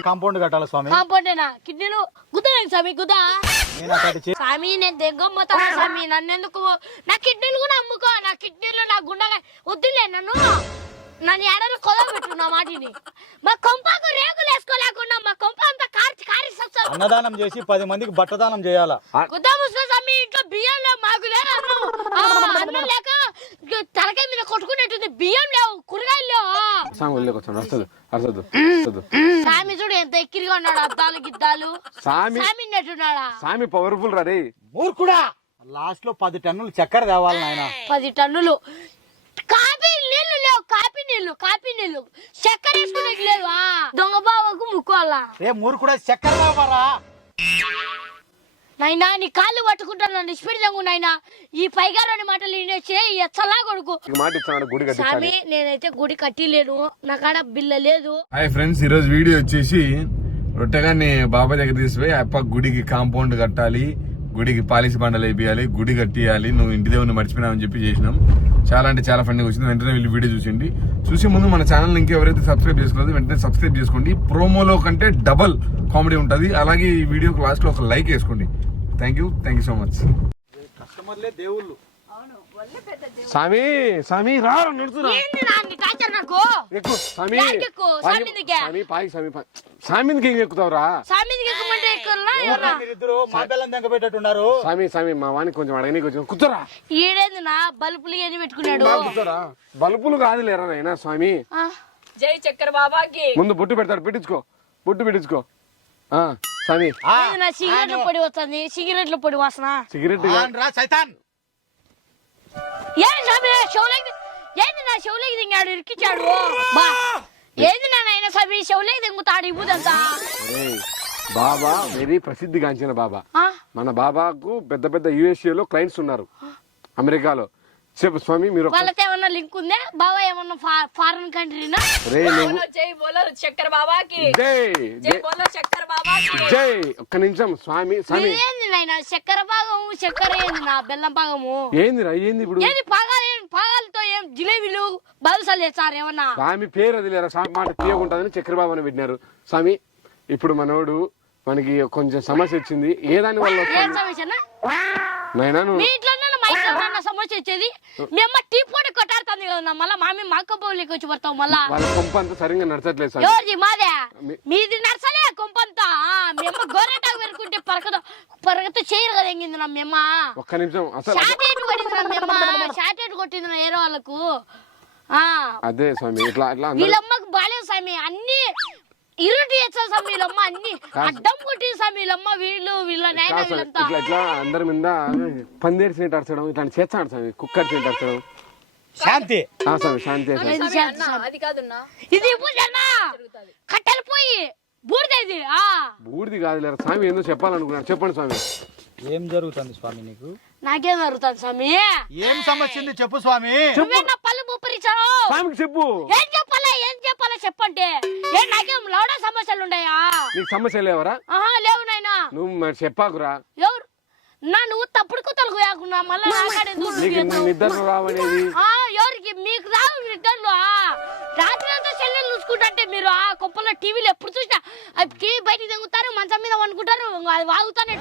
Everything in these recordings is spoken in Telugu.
కాంపౌండ్ కట్టాలి స్వామి? కాంపౌండేనా? కిడ్నీలు గుద్దలేదు స్వామి గుద్దా? నేను అక్కడి చే- స్వామి నేను దెగ్గమ్మతాను స్వామి? నన్ను ఎందుకు నా కిడ్నీలు కూడా అమ్ముకో. నా కిడ్నీలు నా గుండగా వద్దులే నన్ను. నన్ను ఏడాది కొదవ పెట్టు నా మాటిని. మా కొంపకు రేకులు వేసుకోలేకుండా మా కొంప అంతా కార్చి కారి సత్సం అన్నదానం చేసి పది మందికి బట్టదానం చేయాలా? గుద్దా ముస్లిం స్వామి ఇంట్లో బియ్యం లేవు మాకు లేదు అన్నం. ఆ, అన్నం లేక తలకాయ మీద కొట్టుకునేట్టుంది. బియ్యం లేవు. సాంగ్ వదిలేకి వచ్చాను అర్థదు అర్థదు అర్థదు స్వామి చూడు ఎంత ఎక్కిరిగా ఉన్నాడు అద్దాలు గిద్దాలు. సామి. స్వామి నెట్టున్నాడా సామి పవర్ఫుల్ రా రే. మూర్ఖుడా! లాస్ట్లో పది టన్నులు చక్కెర తేవాలి నాయన. పది టన్నులు. కాపీ నీళ్ళు లేవు కాపీ నీళ్ళు కాపీ నీళ్ళు. చక్కెర వేసుకునేకి లేదు ఆ, దొంగ బావకు ముక్కోవాలా రే మూర్ఖుడా చక్కెర తేవారా నైనా నీ కాళ్ళు పట్టుకుంటాను నన్ను ఇష్టపెడదాము నాయనా. ఈ పైగాలోని మాటలు వినేసి ఎచ్చలా కొడుకు. మాట గుడి స్వామి నేనైతే గుడి కట్టిలేను. నా కాడ బిల్ల లేదు. హాయ్ ఫ్రెండ్స్ ఈరోజు వీడియో వచ్చేసి రొట్టెగాన్ని బాబాయ్ దగ్గర తీసిపోయి అప్ప గుడికి కాంపౌండ్ కట్టాలి గుడికి పాలిష్ బండలు వేపియాలి గుడి కట్టియాలి నువ్వు ఇంటి దేవుని మర్చిపోయినావని చెప్పి చేసినాం. చాలా అంటే చాలా ఫండ్గా వచ్చింది. వెంటనే వెళ్ళి వీడియో చూసిండి చూసే ముందు మన ఛానల్ ఇంకా ఎవరైతే సబ్స్క్రైబ్ చేసుకోలేదు వెంటనే సబ్స్క్రైబ్ చేసుకోండి. ప్రోమోలో కంటే డబల్ కామెడీ ఉంటుంది. అలాగే ఈ వీడియోకి లాస్ట్లో ఒక లైక్ వేసుకోండి. Thank you thank you so much కస్టమర్లే దేవుళ్ళు. స్వామి స్వామి రా నడుచురా ఏంది నా నీ టార్చర్ నాకు? ఎక్కు స్వామి? స్వామి పాయి స్వామి ఏం ఎవరా మీరిద్దరు మా పిల్లని దెంగ పెట్టేట్టున్నారు స్వామి స్వామి మా వానికి కొంచెం అడగనీకి వచ్చాం కూర్చోరా. ఈడేంది నా? బల్బులు ఎన్ని పెట్టుకున్నాడు. కూర్చోరా. బల్బులు కాదు లేరా నాయనా స్వామి ఆ, జై చక్కెర బాబాకి ముందు బొట్టు పెడతాడు పెట్టించుకో. బొట్టు పెట్టించుకో. స్వామి ఆ, ఏంది నా సిగరెట్ల పొడి వస్తుంది సిగరెట్ల పొడి వాసన సిగరెట్ రా సైతాన్. ఏం స్వామి షవులకి ఏంది నా షవులకి దింగాడు ఇరికిచ్చాడు బా. ఏంది నా నాయన స్వామి షవులకి దింగుతాడు ఇవ్వదంతా బాబా వెరీ ప్రసిద్ధిగాంచిన బాబా. ఆ, మన బాబాకు పెద్ద పెద్ద యుఎస్ఏ లో క్లయింట్స్ ఉన్నారు. అమెరికాలో. చెప్పు స్వామి మీరు వాళ్ళతో ఏమన్నా లింక్ ఉందా? బాబా ఏమన్నా ఫారెన్ కంట్రీనా రే జై బోలో చక్కెర బాబాకి. జై జై జై బోలో చక్కెర బాబాకి. జై ఒక్క నిమిషం స్వామి స్వామి. ఏంది నాయన చక్కెర భాగము చక్కెర ఏంది నా బెల్లం భాగము? ఏందిరా ఏంది ఇప్పుడు? ఏంది పాగాలు ఏం- పాగాలతో ఏం జిలేబీలు బాదుసాలు చేస్తారు ఏమన్నా? స్వామి పేరు అది లేరా స్వామి మాట తీయకుంటుందని చక్రబాబు అని పెట్టినారు. స్వామి ఇప్పుడు మనోడు మనకి కొంచెం సమస్య వచ్చింది. ఏ దాని వల్ల నువ్వు ఇంట్లో సమస్య వచ్చేది? మీ అమ్మ టీ పొడి కొట్టాడుతుంది కదా మళ్ళా మామి మా కంపౌండ్లోకి వచ్చి పడతావు మళ్ళా? వాళ్ళ కొంప అంతా సరిగ్గా నడచట్లేదు ఎవరిది మాదే? మీది నర్సలే కొంపంతా. ఆ, మీ అమ్మ గోరెటాకు పెరుకుంటే పరకదు పరగత చేయరు కదా ఎంగింది నా మీ అమ్మ ఒక్క నిమిషం అసలు షార్టేట్ కొట్టింది నా మీ అమ్మ షార్టేట్ కొట్టింది నా ఏరో వాళ్ళకు? ఆ. అదే స్వామి ఇట్లా ఇట్లా వీళ్ళమ్మకు బాలేదు స్వామి అన్ని ఇరుటి వీళ్ళమ్మ అన్ని అడ్డం వీళ్ళమ్మ వీళ్ళు వీళ్ళ నాయన వీళ్ళంతా. ఇట్లా ఇట్లా అందరి మీద పందేరు సీట్ అరచడం ఇట్లాంటి చేస్తాడు స్వామి కుక్కర్ సీట్ అరచడం శాంతి. ఆ స్వామి శాంతి స్వామి. అది కాదున్నా. ఇది ఇప్పుడు జన్నా. కట్టెలు పోయి బూడిదేది ఆ. బూడిది కాదు లేరా స్వామి ఏందో చెప్పాలనుకున్నాడు చెప్పండి స్వామి. ఏం జరుగుతుంది స్వామి నీకు? నాకేం జరుగుతుంది స్వామి? ఏం సమస్య ఉంది చెప్పు స్వామి. పళ్ళు ముప్పరిచావు స్వామికి చెప్పు. ఏం చెప్పాలా? ఏం చెప్పాలా చెప్పంటే? ఏ నాకేం లౌడ సమస్యలు ఉన్నాయా నీకు సమస్య లేవరా? ఆహా లేవు నాయనా. నువ్వు మరి చెప్పాకురా. ఎవరు? నా నువ్వు తప్పుడు కుతలు పోయాకున్నా మళ్ళీ నీకు చేస్తావు? నిద్ర రావనేది? ఆ, ఎవరికి? మీకు రావు నిద్రలు. రాత్రి అంతా సెల్లెలు చూసుకుంటే మీరు ఆ కుప్పలో టీవీలో ఎప్పుడు చూసినా టీవీ బయటికి తెగుతారు మంచం మీద వండుకుంటారు అది వాగుతానే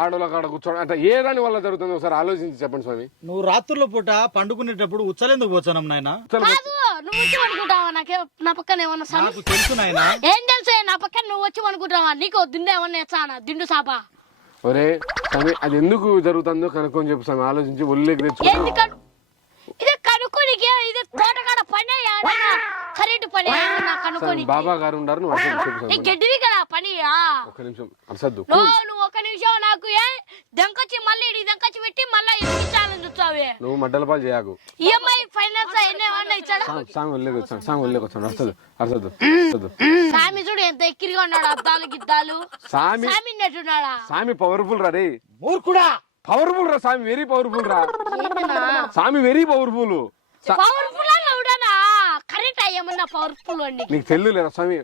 ఆడోళ్ళ కాడ కూర్చోడం అంటే ఏ దాని వల్ల జరుగుతుందో ఒకసారి ఆలోచించి చెప్పండి స్వామి. నువ్వు రాత్రుల పూట పండుకునేటప్పుడు ఉచ్చలేందుకు పోచానం నాయన? కాదు నువ్వు వచ్చి అనుకుంటావా నాకే నా పక్కన ఏమన్నా సమస్య నాకు తెలుసు నాయన. ఏం తెలుసా? నా పక్కన నువ్వు వచ్చి అనుకుంటావా నీకు దిండు ఏమన్నా ఎచ్చానా దిండు సాపా? ఒరే స్వామి అది ఎందుకు జరుగుతుందో కనుక్కొని చెప్పు స్వామి. ఆలోచించి ఒళ్ళేకి తెచ్చుకో కను ఇది కనుక్కోనికి ఇది తోటకాడ పని ఏమన్నా కరెంటు పని కనుక్కోనికి బాబా గారు ఉన్నారు నువ్వు అసలు చెప్పు ఈ స్వామి గడ్డివి కదా పని ఆ. ఒక్క నిమిషం నువ్వు ఒక నిమిషం నాకు ఏ? దెంకొచ్చి మళ్ళీ ఇడి దెంకొచ్చి పెట్టి మళ్ళీ ఇచ్చాలని చూస్తావే? నువ్వు మడ్డల పాలు చేయకు. ఈఎంఐ ఫైనాన్స్ ఏమన్నా ఇచ్చాడా? సాంగ్ సాంగ్ వచ్చాను సాంగ్ సామి చూడు ఎంత ఎక్కిరిగా ఉన్నాడు అద్దాలు గిద్దాలు. సామి సామి నెట్టున్నాడా సామి పవర్ఫుల్ రా రే. మూర్ఖుడా? పవర్ఫుల్ రా సామి వెరీ పవర్ఫుల్ రా. సామి వెరీ పవర్ఫుల్ పవర్ఫుల్ పవర్ఫుల్ అండి? నీకు తెల్లు లేదా స్వామి?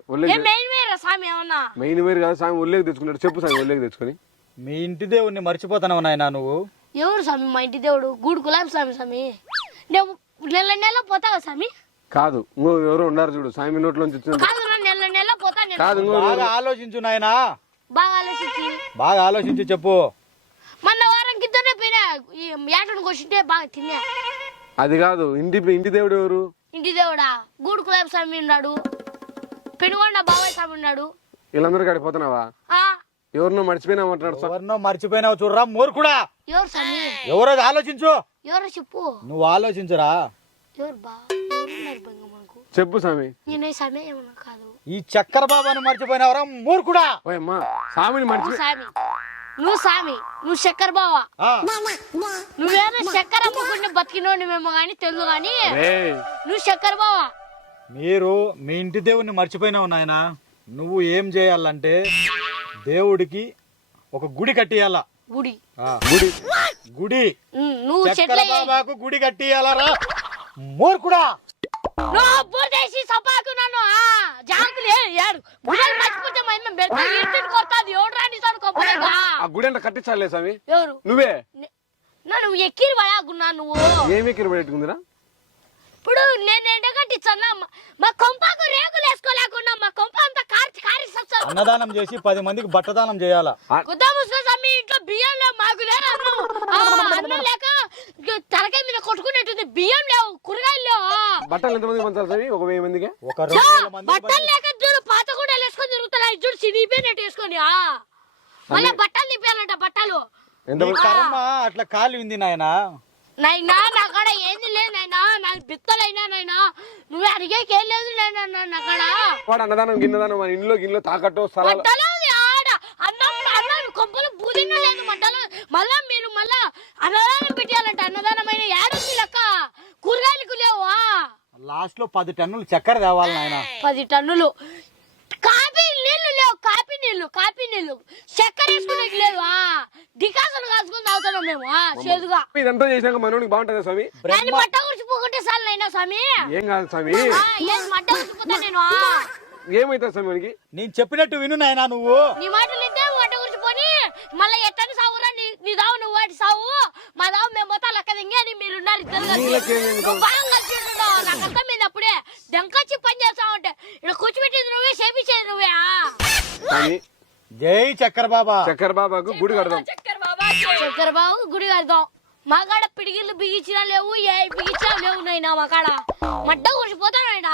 మెయిన్ వేరా సామి ఏమన్నా? మెయిన్ వేరు కాదు స్వామి ఒళ్ళేకి తెచ్చుకున్నాడు? చెప్పు స్వామి ఒళ్ళేకి తెచ్చుకొని? మీ ఇంటి దేవుణ్ణి మర్చిపోతావు నాయన నువ్వు? ఎవరు స్వామి మా ఇంటి దేవుడు? గూడు గులాబీ స్వామి స్వామి. నేను నెల నెల పోతావా స్వామి? కాదు ఇంకో ఎవరో ఉన్నారు చూడు స్వామి నోట్లోంచి వచ్చింది కాదు నా నెల నెల పోతా నేను. కాదు ఇంకో బాగా ఆలోచించు నాయనా. బాగా ఆలోచించి. బాగా ఆలోచించి చెప్పు. మొన్న వారం కిందనే పోయినా ఈ ఏటను కొట్టింటే బాగా తిన్నా. అది కాదు ఇంటి ఇంటి దేవుడు ఎవరు? ఇంటి దేవుడా గూడు కులాబ్ స్వామి ఉన్నాడు. పెనుగొండ బాబాయ్ స్వామి ఉన్నాడు. వీళ్ళందరూ గడిపోతున్నావా? ఆ. ఎవరినో మర్చిపోయినామంటున్నాడు స్వామి ఎవరినో మర్చిపోయినావు చూడరా మూర్ఖుడా ఎవరు స్వామి? ఎవరో ఆలోచించు. ఎవరో చెప్పు. నువ్వు ఆలోచించురా. ఎవరు బా? ఎవరు ఉన్నారు బంగ మనకు? చెప్పు స్వామి. నేను సమయం ఏమన్నా కాదు. ఈ చక్కర బాబాని మర్చిపోయినావురా మూర్ఖుడా ఓయమ్మా స్వామిని నువ్వు మర్చిపోయి సామి నువ్వు సామి నువ్వు చక్కెర బావా. ఆ, నువ్వేమో చక్కెర అమ్ముకుంటే బతికినోని మేము కానీ తెలుగు రేయ్, నువ్వు చక్కెర బావా. మీరు మీ ఇంటి దేవుణ్ణి మర్చిపోయినావు నాయన. నువ్వు ఏం చేయాలంటే దేవుడికి ఒక గుడి కట్టియాల. గుడి. గుడి. గుడి. నువ్వు చక్కర చెట్ల బాబాకు గుడి కట్టియాలరా. మూర్ఖుడా. నువ్వు బుడేసి ఆ. గుడి అంటే కట్టించాలే స్వామి. ఎవరు? నువ్వే? నే- నన్ను ఎక్కిరి పడాకున్నా నువ్వు. ఏమి ఎక్కిరి పెట్టుకుందిరా? ఇప్పుడు నేను ఎండగట్టించన్నా మా కొంపకు రేకులు వేసుకోలేకున్నా. మా కొంప అంతా కార్చి కారి సత్సావు అన్నదానం చేసి పది మందికి బట్టదానం చేయాలా? మీ ఇంట్లో బియ్యం లేవు. మాకు అన్నం. అన్నం లేక తలకాయ మీద కొట్టుకునేటుంది బియ్యం లేవు. బట్టలు ఎంతమంది పంచాలి ఒక వెయ్యి మందికి? ఒక రెండు వేల మంది బట్టలు లేక చూడు పాత కూడా వేసుకొని తిరుగుతున్నా చూడు చినిగిపోయినట్టు వేసుకొని ఆ! మళ్ళీ బట్టలు నింపాలంట బట్టలు. ఎంత నీ కర్మ? అట్లా కాలి ఉంది నాయన? నైనా నా కాడ ఏంది లేదు నైనా? నాకు బిత్తలైనా నైనా? నువ్వు అడిగేకి ఏం లేదు నైనా నా కాడ. వాడు అన్నదానం గిన్నదానం మన ఇంట్లో గిన్నెలో తాకట్టు స్థలాలు ఉంది ఆడ. అన్నం అన్నం కొంపలు పూదిన లేదు మంటలు మళ్ళా మీరు మళ్ళా అన్నదానం పెట్టాలంట అన్నదానమైన ఏడుంది లెక్క? కూరగాయలకు లేవా? లాస్ట్లో పది టన్నులు చక్కెర తేవాలి నాయన. పది టన్నులు. కాఫీ నీళ్ళు లేవు కాఫీ నీళ్ళు కాఫీ నీళ్ళు. చక్కెర వేసుకునేకి లేదు డికాసన్ కాసుకుని తాగుతున్నాం మేము ఆ, చేదుగా. ఇదంతా చేసినాక మనోడికి బాగుంటుందా స్వామి? దాన్ని మట్ట గుడిచిపోకుంటే సార్ అయినా స్వామి. ఏం కాదు స్వామి. ఆ, ఏం మట్ట గుడిచిపోతా నేను ఆ. స్వామి మనకి? నేను చెప్పినట్టు విను నాయనా నువ్వు. నీ మాటలు ఇద్దే మట్ట గుడిచిపోని మళ్ళీ ఎట్టని సావురా నీ నీ దావు నువ్వు వాటి సావు. మా దావు మేము మొత్తం లెక్క దింగి అని మీరు ఉన్నారు ఇద్దరు కలిసి. నీళ్ళకేం ఎందుకు? నువ్వు బాగా కలిసి ఉంటున్నావు నాకు అర్థమైంది అప్పుడే దెంకొచ్చి పని చేస్తా ఉంటే ఇక్కడ కూర్చోబెట్టేది నువ్వే చేపించేది నువ్వే జై చక్కర బాబా చక్కెర బాబాకు గుడి కడదాం. చక్కర బాబు గుడి కడదాం. మా కాడ పిడిగిళ్ళు బిగించినా లేవు ఏ బిగించినా లేవు నైనా మా కాడ. మడ్డ కూర్చిపోతానైనా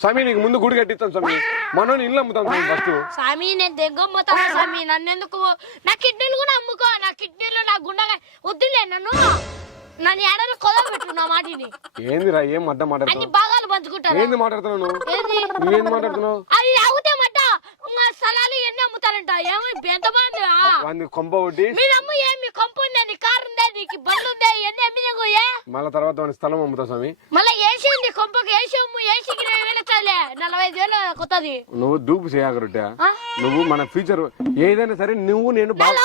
స్వామి నీకు ముందు గుడి కట్టిస్తాం స్వామి. మనోని ఇల్లు అమ్ముతాం స్వామి ఫస్ట్. స్వామి నేను దెగ్గమ్మతాను స్వామి. నన్ను ఎందుకు నా కిడ్నీలు కూడా అమ్ముకో. నా కిడ్నీలు నా గుండెగా వద్దులే నన్ను. నన్ను ఏడాది కొదవ పెట్టు నా మాటిని. ఏందిరా ఏం అడ్డం అన్ని మాట్లాడుతున్నావు భాగాలు పంచుకుంటారు? ఏంది మాట్లాడుతున్నావు నువ్వు? ఏంది? నువ్వేంది మాట్లాడుతున్నావు? అది తాగితే మట్ట ఇంకా స్థలాలు ఎన్ని అమ్ముతారంట? ఏమి ఎంతమంది వాడిని కొంప ఒకటి అమ్ము ఏమి కంపు ఉందే నీ కారు ఉందే నీకు బండ్లు ఉందే ఎన్ని అమ్మినకు ఏ? మళ్ళా తర్వాత వాడి స్థలం అమ్ముతా స్వామి. మళ్ళీ ఏసీ ఉంది కొంపకి ఏసీ అమ్ము ఏసీకి ఇరవై వేలు నలభై ఐదు వేలు కొత్తది. నువ్వు దూపు చేయగరుట ఆ? నువ్వు మన ఫ్యూచర్ ఏదైనా సరే నువ్వు నేను బాగా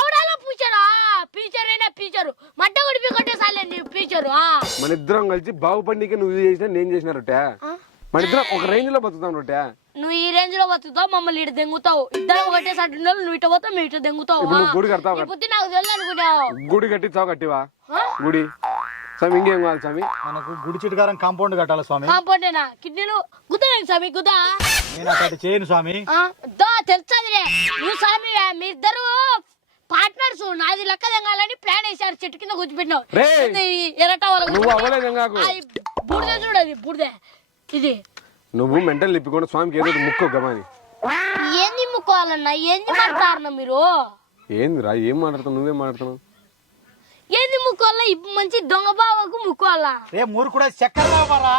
పీచరు మడ్డ ఉడిపి కొట్టేసాలే నీ పీచరు ఆ. మన ఇద్దరం కలిసి బాగుపడికి నువ్వు చేసినా నేను చేసిన రొట్టె. మన ఇద్దరం ఒక రేంజ్లో బతుకుతాం రొట్టె. నువ్వు ఈ రేంజ్లో బతుకుతావు మమ్మల్ని ఇటు దెంగుతావు. ఇద్దరం ఉన్నారు, నువ్వు ఇటు పోతావు మేము ఇటు దెంగుతావు. ఇప్పుడు నువ్వు గుడి కడతావు? ఈ బుద్ధి నాకు తెలియదు అనుకుంటావు. గుడి కట్టించావు కట్టివా? గుడి. స్వామి ఇంకేం కావాలి స్వామి? మనకు గుడి చిటకారం కాంపౌండ్ కట్టాలి స్వామి? కాంపౌండేనా కిడ్నీలు గుద్దలేదు స్వామి గుద్దా? నేను అక్కడ చేయను స్వామి. ఆ, దా తెలుసదిలే నువ్వు స్వామి మీ ఇద్దరు పార్ట్నర్స్ నాది లెక్క తెంగాలని ప్లాన్ వేసారు చెట్టు కింద కూర్చోబెట్టినావు! ఏంది ఈ ఎర్రట వాళ్ళకి బూడిద చూడు అది బూడిద. ఇది. నువ్వు మెంటల్ నిప్పుకొని స్వామికి ఏదో ముక్కు గమాని ఏంది ముక్కోవాలన్నా? ఏంది మాట్లాడతారన్నా మీరు? ఏందిరా ఏం మాట్లాడుతున్నావు? నువ్వేం మాట్లాడుతున్నావు? ఏంది ముక్కోవాలా ఇప్పుడు మంచి దొంగ బావకు ముక్కోవాలా? రే మూర్ఖుడా చక్కర బాబారా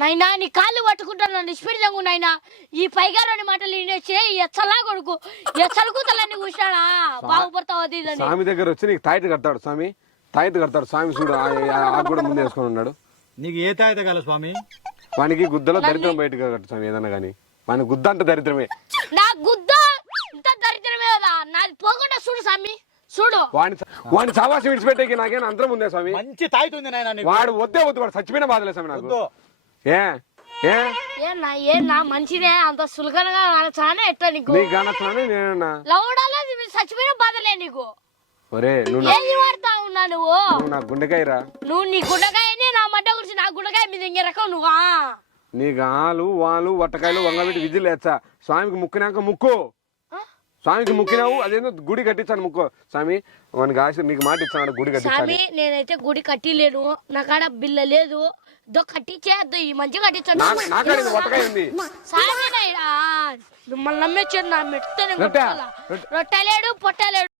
నాయనా నీ కాళ్ళు పట్టుకుంటాను నన్ను స్పీడ్ దొంగ నాయనా. ఈ పైగారోని మాటలు వినేసి ఎచ్చలా కొడుకు. ఎచ్చలకు తలని కూర్చాడా బాగుపడతావు అది ఇదని స్వామి దగ్గర వచ్చి నీకు తాయిత కడతాడు స్వామి. తాయిత కడతాడు స్వామి చూడు ఆ- ఆ- ఆ కూడా ముందే వేసుకొని ఉన్నాడు. నీకు ఏ తాయిత కాల స్వామి? వానికి గుద్దలో దరిద్రం బయటకు కట్టు స్వామి ఏదన్నా కానీ. వాని గుద్ద అంటే దరిద్రమే. నా గుద్ద ఇంత దరిద్రమే కదా? నాది పోకుండా చూడు స్వామి. చూడు. వాని వాని సావాసం విడిచిపెట్టేకి నాకేం అంతరం ఉందే స్వామి? మంచి తాయిత ఉంది నాయన నీకు. వాడు వద్దే వద్దు వాడు చచ్చిపోయిన బాధలే స్వామి నాకు. వద్దు. ఏ? ఏ? ఏనా? ఏనా? మంచిదే. అంత సులకనగా ఎట్లా నీకు? నేనన్నా చచ్చిపోయిన బాధలే నీకు. ఒరే నువ్వు నా- వాడుతా ఉన్నా నువ్వు? నువ్వు నా గుండెకాయరా నువ్వు నీ గుండకాయనే నా మడ్డ గురించి నా గుండకాయ మీద ఇంక రకం నువ్వా? నీ గాలు వాలు వట్టకాయలు వంగబెట్టి విధులు లేచ్చా? స్వామికి ముక్కినాక ముక్కు. స్వామికి ముక్కినావు అదేందో గుడి కట్టించాను ముక్కు. స్వామి వానికి ఆశ నీకు మాట ఇచ్చాను గుడి కట్టించాలి. స్వామి నేనైతే గుడి కట్టిలేను. నా కాడ బిల్ల లేదు. దో కట్టించేద్దు ఈ మంచి కట్టించండి నా- నా కాడ ఇది వట్టకాయ ఉంది. సామి మిమ్మల్ని నమ్మేచ్చాను నా రొట్టలేడు పొట్టలేడు